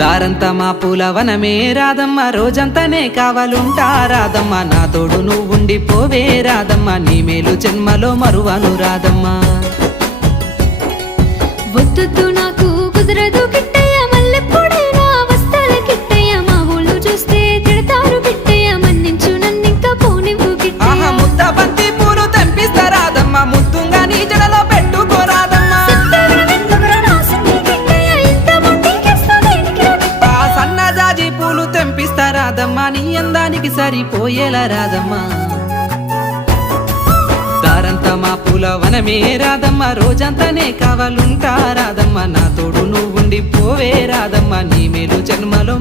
దారంతా మా పూలవనమే రాదమ్మ, రోజంతానే కావాలుంటా రాదమ్మ, నా తోడు నువ్వుండి పోవే రాదమ్మ, నీ మేలు జన్మలో మరువను రాదమ్మ. వద్దు నాకు కుదరదు కిట్టయ్య, మల్లెప్పుడైనా వస్తాల కిట్టయ్య, మా ఊళ్ళు చూస్తే తిడతారు కిట్టయ్య, మన్నించు నన్నింకా పోనివ్వు కిట్టయ్య. ముద్ద బంతి పూలు తెంపిస్తా రాదమ్మ, ముద్దుగా నీ జడలో పెట్టుకోరాదమ్మ. సన్నజాజి పూలు తెంపిస్తా రాదమ్మ, నీ అందానికి సరిపోయేలా రాదమ్మ. దారంతా మా పూలవనమే రాదమ్మ, రోజంతానే కావాలుంటా రాదమ్మ, నా తోడు నువ్వుండి పోవే రాదమ్మ, నీ మేలు జన్మలో